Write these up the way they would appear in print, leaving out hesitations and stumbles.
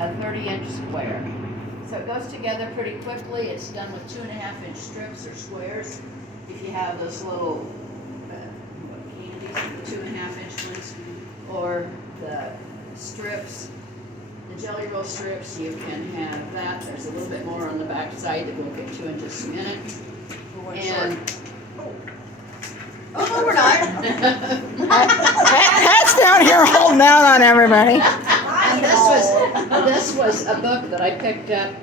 a 30-inch square. So it goes together pretty quickly. It's done with 2.5-inch strips or squares. If you have those little candies, the 2.5-inch ones, or the strips, the Jelly Roll strips, you can have that. There's a little bit more on the back side that we'll get to in just a minute. And Oh, we're not. Pat's down here holding out on everybody. And this was a book that I picked up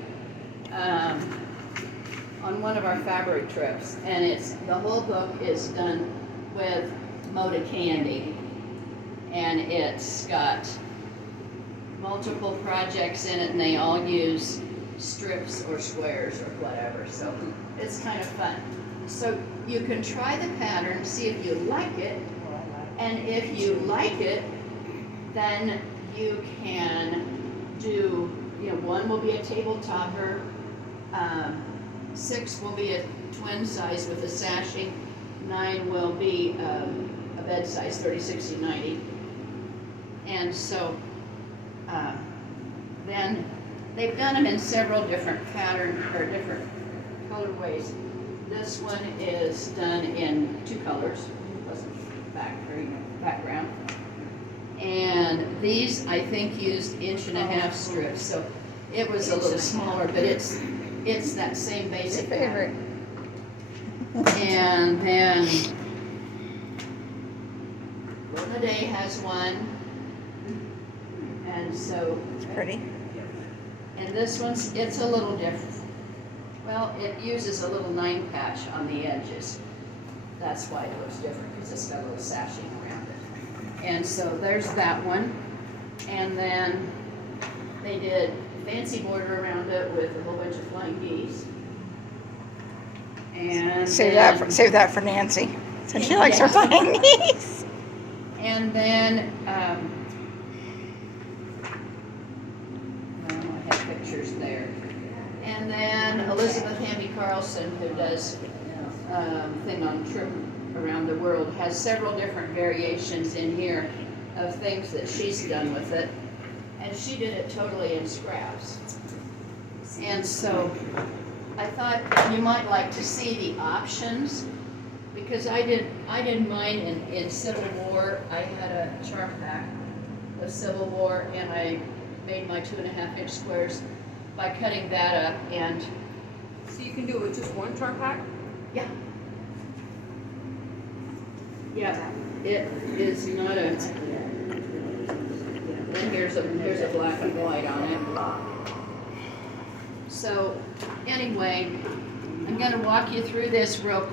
on one of our fabric trips, and the whole book is done with Moda candy, and it's got multiple projects in it, and they all use strips or squares or whatever, so it's kind of fun. So you can try the pattern, see if you like it, and if you like it, then you can do, one will be a table topper, 6 will be a twin size with a sashing, 9 will be a bed size, 30, 60, 90. And so then they've done them in several different patterns or different colorways. This one is done in 2 colors, plus background. And these, I think, used 1.5-inch strips, so it was a little smaller, but it's that same basic Favorite. pattern. And then Luna Day has one, and so. It's pretty. And this one's, it's a little different. Well, it uses a little 9 patch on the edges. That's why it looks different, because it's got a little sashing around it. And so there's that one. And then they did fancy border around it with a whole bunch of flying geese. And Save that for Nancy, since she likes her Yeah. flying geese. And then, well, I have pictures there. And then Elizabeth Hamby Carlson, who does thing on Trip Around the World, has several different variations in here of things that she's done with it. And she did it totally in scraps. And so I thought you might like to see the options, because I did mine in Civil War. I had a charm pack of Civil War, and I made my 2.5-inch squares by cutting that up. And So you can do it with just one charm pack? yeah, it is not a. Then here's a black and white on it. So anyway, I'm going to walk you through this real